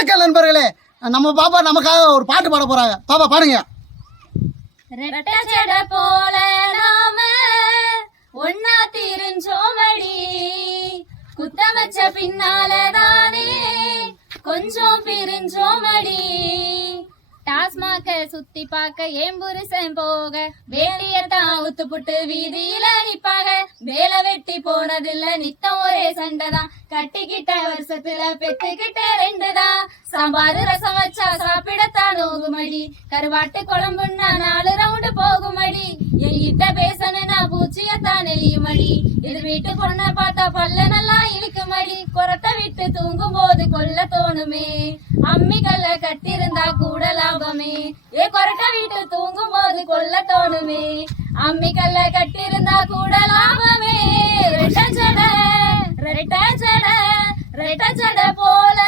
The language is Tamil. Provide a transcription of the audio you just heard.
வணக்கம் நண்பர்களே, நம்ம பாப்பா நமக்காக ஒரு பாட்டு பாட போறாங்க. பாப்பா பாடுங்க. ரெட்ட ஜட போல நாம ஒன்னா திரிஞ்சோமடி, குத்த வச்ச பின்னாலதானே கொஞ்சம் பிரிஞ்சோமடி. டாஸ்மாக சுத்தி பார்க்க ஏன் புருஷன் போக, வேலையத்தான் உத்து புட்டு வீதியில நிப்பாக. வேலை வெட்டி போனதில்ல நித்தம் ஒரே சண்டைதான், கட்டிக்கிட்ட வருஷத்துல பெத்துக்கிட்ட 2 தான். சாம்பார் ரசம் வச்சா சாப்பிடத்தான் நோகுமடி, கருவாட்டு குழம்புன்னா 4 ரவுண்டு போகுமடி. என்கிட்ட பேசணும்னா பூச்சியத்தான் நெளியுமடி, இது வீட்டு பொண்ணை பார்த்தா பல்ல நல்லா இழுக்குமடி. கொரட்டை விட்டு தூங்கும் போது கொல்ல தோணுமே, அம்மிக்கல்ல கட்டிருந்தா கூட லாபமே. ஏ கொரட்டை விட்டு தூங்கும் போது கொல்ல தோணுமே, அம்மிக்கல்ல கட்டிருந்தா கூட லாபமே. ரெட்ட ஜட ரெட்ட ஜட ரெட்ட ஜட போல